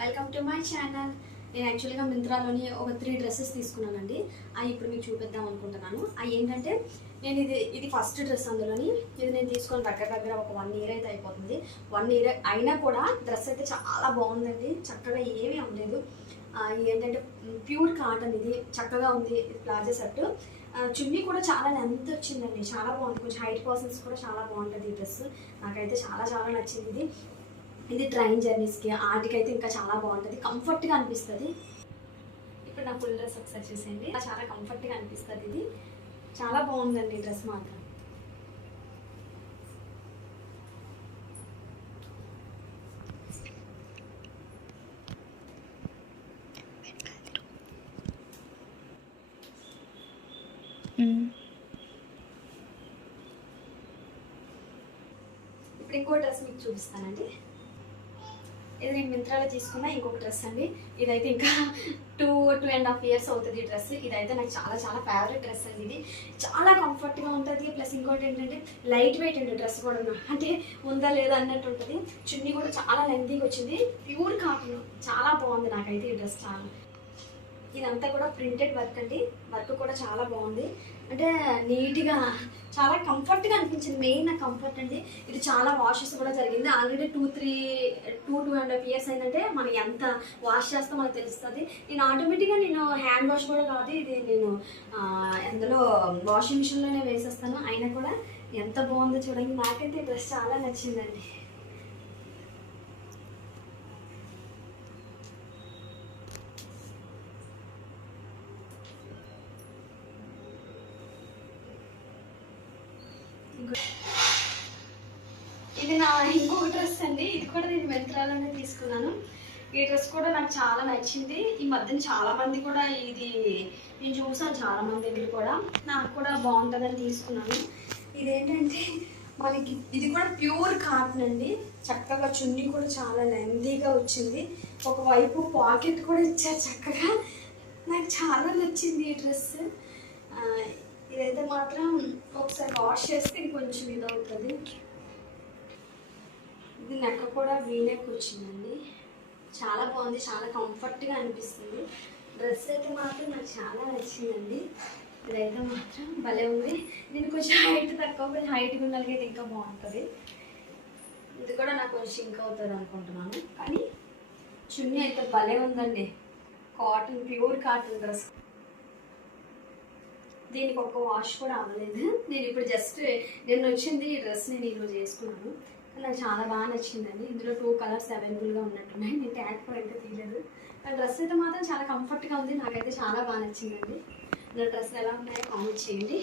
Welcome to my channel. నేను యాక్చువల్గా మింత్రాలోని ఒక 3 డ్రెస్సెస్ తీసుకున్నానండి. అవి ఇప్పుడు మీకు చూపిద్దాం అనుకుంటున్నాను. అవి ఏంటంటే నేను ఇది ఫస్ట్ డ్రెస్. అందులోని ఇది నేను తీసుకొని దగ్గర ఒక 1 ఇయర్ అయితే అయిపోతుంది. 1 ఇయర్ అయినా కూడా డ్రెస్ అయితే చాలా బాగుందండి. చక్కగా ఏమీ అవ్వలేదు. ఏంటంటే ప్యూర్ కాటన్, ఇది చక్కగా ఉంది. ఇది ప్లాజో సెట్. చున్నీ కూడా చాలా లెంత్ వచ్చిందండి, చాలా బాగుంది. కొంచెం హైట్ పర్సన్స్ కూడా చాలా బాగుంటుంది ఈ డ్రెస్. నాకైతే చాలా నచ్చింది. ఇది ట్రైన్ జర్నీస్కి ఆటికైతే ఇంకా చాలా బాగుంటుంది, కంఫర్ట్గా అనిపిస్తుంది. ఇప్పుడు నా ఫుల్ డ్రెస్ ఒకసారి చూసేయండి, చాలా కంఫర్ట్గా అనిపిస్తుంది. ఇది చాలా బాగుందండి డ్రెస్ మాత్రం. ఇప్పుడు ఇంకో డ్రెస్ మీకు చూపిస్తానండి. ఇది నేను మింత్రాలో తీసుకున్న ఇంకొక డ్రెస్ అండి. ఇదైతే ఇంకా 2.5 ఇయర్స్ అవుతుంది ఈ డ్రెస్. ఇదైతే నాకు చాలా ఫేవరెట్ డ్రెస్ అండి. ఇది చాలా కంఫర్ట్గా ఉంటుంది. ప్లస్ ఇంకోటి ఏంటంటే లైట్ వెయిట్ అండి డ్రెస్ కూడా, అంటే ఉందా లేదా అన్నట్టు ఉంటుంది. చున్నీ కూడా చాలా లెంతీగా వచ్చింది, ప్యూర్ కాటన్. చాలా బాగుంది నాకైతే ఈ డ్రెస్. ఇదంతా కూడా ప్రింటెడ్ వర్క్ అండి. వర్క్ కూడా చాలా బాగుంది, అంటే నీట్గా చాలా కంఫర్ట్గా అనిపించింది. మెయిన్ నాకు కంఫర్ట్ అండి. ఇది చాలా వాషెస్ కూడా జరిగింది. ఆల్రెడీ 2.5 ఇయర్స్ అయిందంటే మనం ఎంత వాష్ చేస్తామో మనకు తెలుస్తుంది. నేను ఆటోమేటిక్గా హ్యాండ్ వాష్ కూడా కాదు, ఇది నేను అందులో వాషింగ్ మిషన్లోనే వేసేస్తాను. అయినా కూడా ఎంత బాగుందో చూడండి. నాకైతే ఈ డ్రెస్ చాలా నచ్చిందండి. ఇది నా ఇంకొక డ్రెస్ అండి. ఇది కూడా నేను మింత్రాలోనే తీసుకున్నాను. ఈ డ్రెస్ కూడా నాకు చాలా నచ్చింది. ఈ మధ్యన చాలా మంది కూడా ఇది నేను చూసాను, చాలా మంది దగ్గర కూడా. నాకు కూడా బాగుంటుందని తీసుకున్నాను. ఇదేంటంటే మనకి ఇది కూడా ప్యూర్ కాటన్ అండి. చక్కగా చున్నీ కూడా చాలా లెంతీగా వచ్చింది. ఒకవైపు పాకెట్ కూడా ఇచ్చారు చక్కగా. నాకు చాలా నచ్చింది ఈ డ్రెస్. ఇదైతే మాత్రం ఒకసారి వాష్ చేస్తే ఇంకొంచెం ఇది అవుతుంది. ఇది నెక్క కూడా వీనెక్ వచ్చిందండి. చాలా బాగుంది, చాలా కంఫర్ట్గా అనిపిస్తుంది. డ్రెస్ అయితే మాత్రం నాకు చాలా నచ్చిందండి. ఇదైతే మాత్రం భలే ఉంది. నేను కొంచెం హైట్ తక్కువ, కొంచెం హైట్గా ఉన్నది ఇంకా బాగుంటుంది. ఇది కూడా నాకు కొంచెం ఇంక్ అవుతుంది అనుకుంటున్నాను. కానీ చున్నీ అయితే భలే ఉందండి. Cotton, pure cotton dress. దీనికి ఒక్క వాష్ కూడా అవ్వలేదు. నేను ఇప్పుడు జస్ట్ నిన్న వచ్చింది ఈ డ్రెస్, నేను ఈరోజు చేసుకున్నాను. నాకు చాలా బాగా నచ్చిందండి. ఇందులో 2 కలర్స్ అవైలబుల్గా ఉన్నట్టున్నాయి. నేను ట్యాగ్ కూడా అయితే తీయలేదు. ఆ డ్రెస్ అయితే మాత్రం చాలా కంఫర్ట్గా ఉంది. నాకైతే చాలా బాగా నచ్చిందండి. నా డ్రెస్ ఎలా ఉన్నాయో కామెంట్ చేయండి.